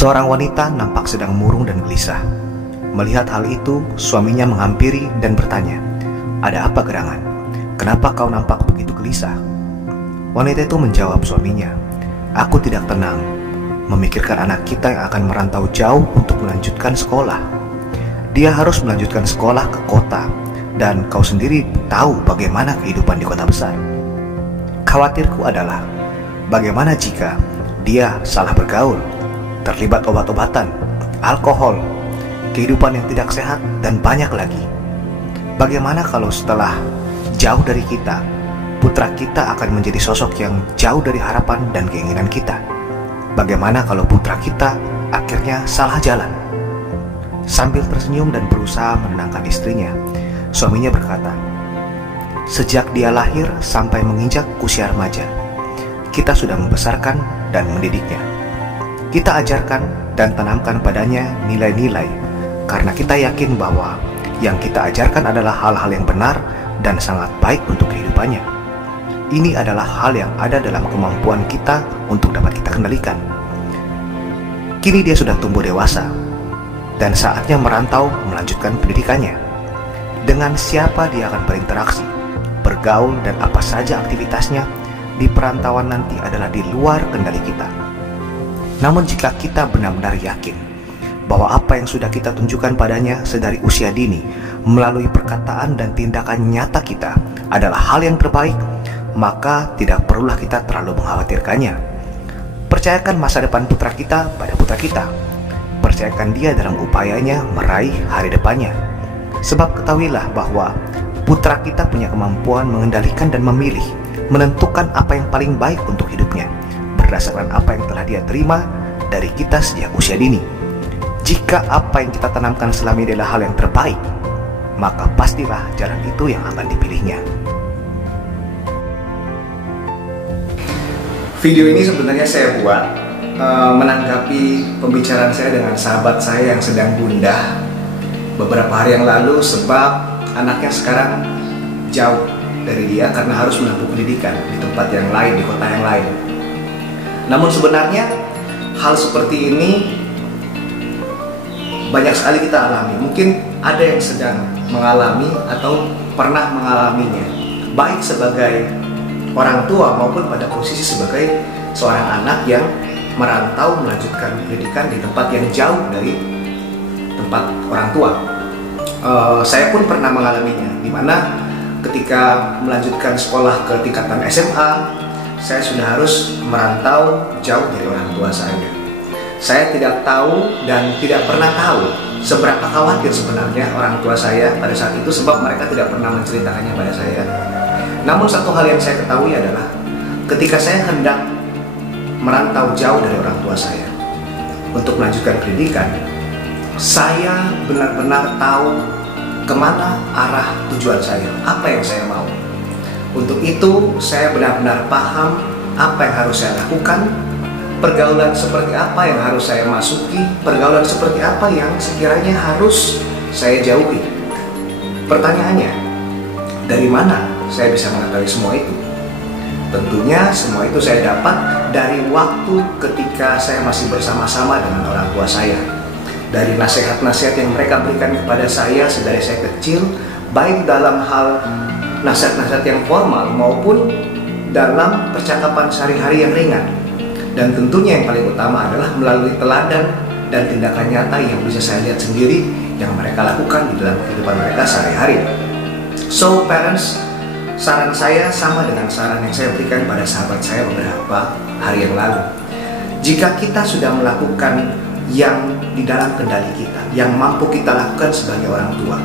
Seorang wanita nampak sedang murung dan gelisah. Melihat hal itu, suaminya menghampiri dan bertanya, "Ada apa gerangan? Kenapa kau nampak begitu gelisah?" Wanita itu menjawab suaminya, "Aku tidak tenang, memikirkan anak kita yang akan merantau jauh untuk melanjutkan sekolah. Dia harus melanjutkan sekolah ke kota, dan kau sendiri tahu bagaimana kehidupan di kota besar. Khawatirku adalah, bagaimana jika dia salah bergaul, terlibat obat-obatan, alkohol, kehidupan yang tidak sehat, dan banyak lagi. Bagaimana kalau setelah jauh dari kita, putra kita akan menjadi sosok yang jauh dari harapan dan keinginan kita? Bagaimana kalau putra kita akhirnya salah jalan?" Sambil tersenyum dan berusaha menenangkan istrinya, suaminya berkata, "Sejak dia lahir sampai menginjak usia remaja, kita sudah membesarkan dan mendidiknya. Kita ajarkan dan tanamkan padanya nilai-nilai, karena kita yakin bahwa yang kita ajarkan adalah hal-hal yang benar dan sangat baik untuk kehidupannya. Ini adalah hal yang ada dalam kemampuan kita untuk dapat kita kendalikan. Kini dia sudah tumbuh dewasa, dan saatnya merantau melanjutkan pendidikannya. Dengan siapa dia akan berinteraksi, bergaul, dan apa saja aktivitasnya di perantauan nanti adalah di luar kendali kita. Namun jika kita benar-benar yakin bahwa apa yang sudah kita tunjukkan padanya sedari usia dini melalui perkataan dan tindakan nyata kita adalah hal yang terbaik, maka tidak perlulah kita terlalu mengkhawatirkannya. Percayakan masa depan putra kita pada putra kita. Percayakan dia dalam upayanya meraih hari depannya. Sebab ketahuilah bahwa putra kita punya kemampuan mengendalikan dan memilih, menentukan apa yang paling baik untuk hidupnya, berdasarkan apa yang telah dia terima dari kita sejak usia dini. Jika apa yang kita tanamkan selama ini adalah hal yang terbaik, maka pastilah jalan itu yang akan dipilihnya." Video ini sebenarnya saya buat menanggapi pembicaraan saya dengan sahabat saya yang sedang gundah beberapa hari yang lalu, sebab anaknya sekarang jauh dari dia karena harus menempuh pendidikan di tempat yang lain, di kota yang lain. Namun sebenarnya hal seperti ini banyak sekali kita alami. Mungkin ada yang sedang mengalami atau pernah mengalaminya, baik sebagai orang tua maupun pada posisi sebagai seorang anak yang merantau melanjutkan pendidikan di tempat yang jauh dari tempat orang tua. Saya pun pernah mengalaminya, di mana ketika melanjutkan sekolah ke tingkatan SMA, saya sudah harus merantau jauh dari orang tua saya. Saya tidak tahu dan tidak pernah tahu seberapa khawatir sebenarnya orang tua saya pada saat itu, sebab mereka tidak pernah menceritakannya pada saya. Namun satu hal yang saya ketahui adalah ketika saya hendak merantau jauh dari orang tua saya untuk melanjutkan pendidikan, saya benar-benar tahu kemana arah tujuan saya, apa yang saya mau. Untuk itu saya benar-benar paham apa yang harus saya lakukan, pergaulan seperti apa yang harus saya masuki, pergaulan seperti apa yang sekiranya harus saya jauhi. Pertanyaannya, dari mana saya bisa mengetahui semua itu? Tentunya semua itu saya dapat dari waktu ketika saya masih bersama-sama dengan orang tua saya. Dari nasihat-nasihat yang mereka berikan kepada saya sedari saya kecil, baik dalam hal nasihat-nasihat yang formal maupun dalam percakapan sehari-hari yang ringan. Dan tentunya yang paling utama adalah melalui teladan dan tindakan nyata yang bisa saya lihat sendiri yang mereka lakukan di dalam kehidupan mereka sehari-hari. So parents, saran saya sama dengan saran yang saya berikan pada sahabat saya beberapa hari yang lalu. Jika kita sudah melakukan yang di dalam kendali kita, yang mampu kita lakukan sebagai orang tua,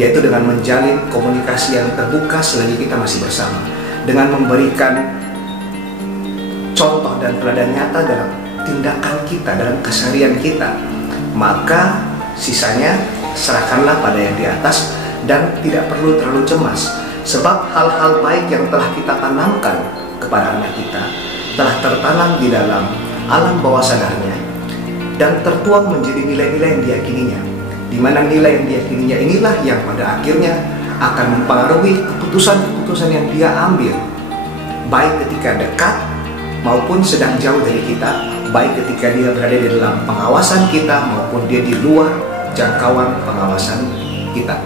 yaitu dengan menjalin komunikasi yang terbuka selagi kita masih bersama, dengan memberikan contoh dan teladan nyata dalam tindakan kita, dalam keseharian kita, maka sisanya serahkanlah pada yang di atas dan tidak perlu terlalu cemas. Sebab hal-hal baik yang telah kita tanamkan kepada anak kita telah tertanam di dalam alam bawah sadarnya dan tertuang menjadi nilai-nilai yang diyakininya, di mana nilai yang diyakininya inilah yang pada akhirnya akan mempengaruhi keputusan-keputusan yang dia ambil, baik ketika dekat maupun sedang jauh dari kita, baik ketika dia berada di dalam pengawasan kita maupun dia di luar jangkauan pengawasan kita.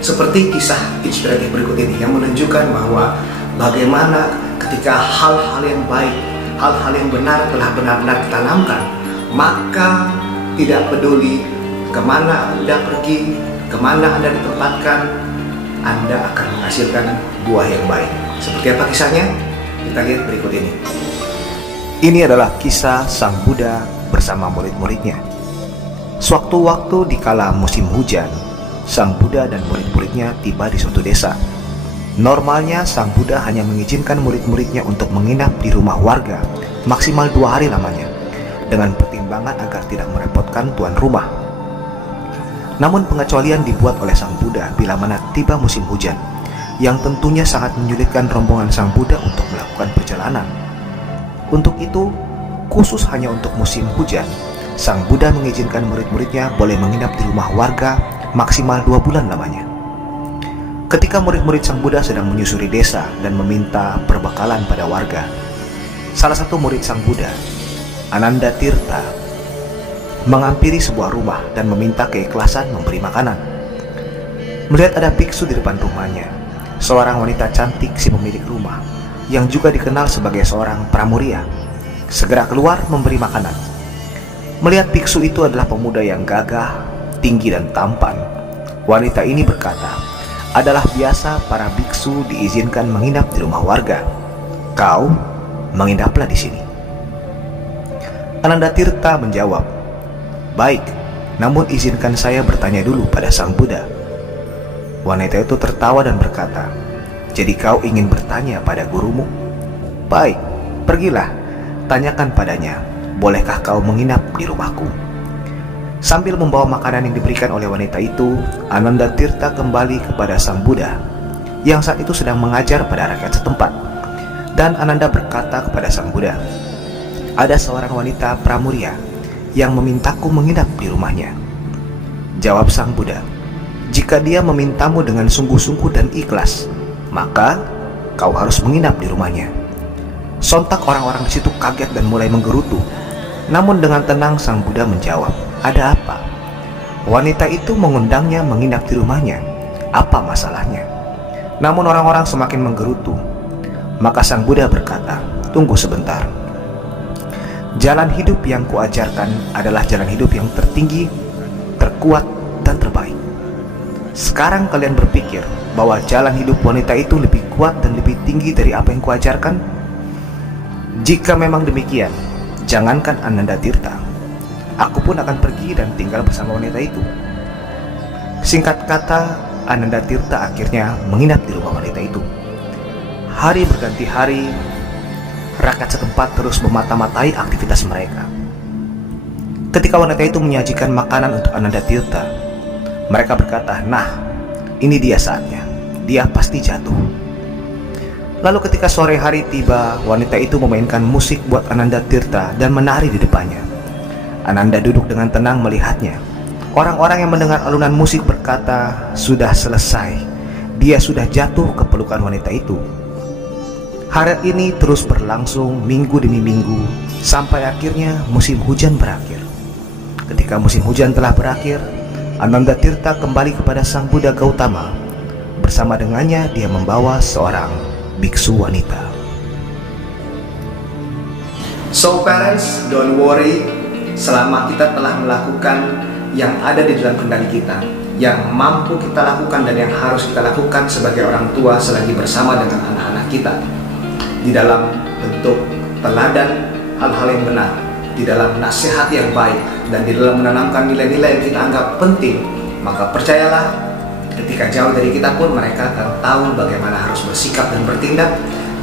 Seperti kisah inspiratif berikut ini yang menunjukkan bahwa bagaimana ketika hal-hal yang baik, hal-hal yang benar telah benar-benar ditanamkan, maka tidak peduli kemana Anda pergi, kemana Anda ditempatkan, Anda akan menghasilkan buah yang baik. Seperti apa kisahnya? Kita lihat berikut ini. Ini adalah kisah Sang Buddha bersama murid-muridnya. Sewaktu-waktu dikala musim hujan, Sang Buddha dan murid-muridnya tiba di suatu desa. Normalnya Sang Buddha hanya mengizinkan murid-muridnya untuk menginap di rumah warga maksimal 2 hari lamanya, dengan pertimbangan agar tidak merepotkan tuan rumah. Namun pengecualian dibuat oleh Sang Buddha bila mana tiba musim hujan, yang tentunya sangat menyulitkan rombongan Sang Buddha untuk melakukan perjalanan. Untuk itu, khusus hanya untuk musim hujan, Sang Buddha mengizinkan murid-muridnya boleh menginap di rumah warga maksimal 2 bulan lamanya. Ketika murid-murid Sang Buddha sedang menyusuri desa dan meminta perbekalan pada warga, salah satu murid Sang Buddha, Ananda Tirtha, menghampiri sebuah rumah dan meminta keikhlasan memberi makanan. Melihat ada biksu di depan rumahnya, seorang wanita cantik si pemilik rumah, yang juga dikenal sebagai seorang pramuria, segera keluar memberi makanan. Melihat biksu itu adalah pemuda yang gagah, tinggi dan tampan, wanita ini berkata, adalah biasa para biksu diizinkan menginap di rumah warga. Kau menginaplah di sini. Ananda Tirtha menjawab, baik, namun izinkan saya bertanya dulu pada Sang Buddha. Wanita itu tertawa dan berkata, jadi kau ingin bertanya pada gurumu? Baik, pergilah, tanyakan padanya, bolehkah kau menginap di rumahku? Sambil membawa makanan yang diberikan oleh wanita itu, Ananda Tirtha kembali kepada Sang Buddha, yang saat itu sedang mengajar pada rakyat setempat. Dan Ananda berkata kepada Sang Buddha, ada seorang wanita pramuria yang memintaku menginap di rumahnya. Jawab Sang Buddha, jika dia memintamu dengan sungguh-sungguh dan ikhlas, maka kau harus menginap di rumahnya. Sontak orang-orang di situ kaget dan mulai menggerutu. Namun dengan tenang Sang Buddha menjawab, ada apa? Wanita itu mengundangnya menginap di rumahnya. Apa masalahnya? Namun orang-orang semakin menggerutu. Maka Sang Buddha berkata, tunggu sebentar. Jalan hidup yang kuajarkan adalah jalan hidup yang tertinggi, terkuat, dan terbaik. Sekarang kalian berpikir bahwa jalan hidup wanita itu lebih kuat dan lebih tinggi dari apa yang kuajarkan? Jika memang demikian, jangankan Ananda Tirtha, aku pun akan pergi dan tinggal bersama wanita itu. Singkat kata, Ananda Tirtha akhirnya menginap di rumah wanita itu. Hari berganti hari, rakyat setempat terus memata-matai aktivitas mereka. Ketika wanita itu menyajikan makanan untuk Ananda Tirtha, mereka berkata, nah, ini dia saatnya, dia pasti jatuh. Lalu ketika sore hari tiba, wanita itu memainkan musik buat Ananda Tirtha dan menari di depannya. Ananda duduk dengan tenang melihatnya. Orang-orang yang mendengar alunan musik berkata, sudah selesai, dia sudah jatuh ke pelukan wanita itu. Hari ini terus berlangsung minggu demi minggu, sampai akhirnya musim hujan berakhir. Ketika musim hujan telah berakhir, Ananda Tirtha kembali kepada Sang Buddha Gautama. Bersama dengannya dia membawa seorang biksu wanita. So parents, don't worry. Selama kita telah melakukan yang ada di dalam kendali kita, yang mampu kita lakukan dan yang harus kita lakukan sebagai orang tua selagi bersama dengan anak-anak kita, di dalam bentuk teladan hal-hal yang benar, di dalam nasihat yang baik, dan di dalam menanamkan nilai-nilai yang kita anggap penting, maka percayalah, ketika jauh dari kita pun mereka akan tahu bagaimana harus bersikap dan bertindak,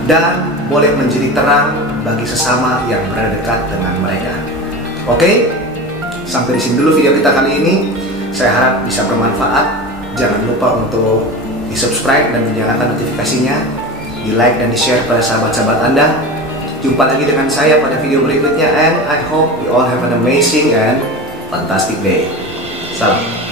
dan boleh menjadi terang bagi sesama yang berada dekat dengan mereka. Oke, sampai di sini dulu video kita kali ini. Saya harap bisa bermanfaat. Jangan lupa untuk di-subscribe dan menyalakan notifikasinya, di-like dan di-share pada sahabat-sahabat Anda. Jumpa lagi dengan saya pada video berikutnya, and I hope you all have an amazing and fantastic day. Salam.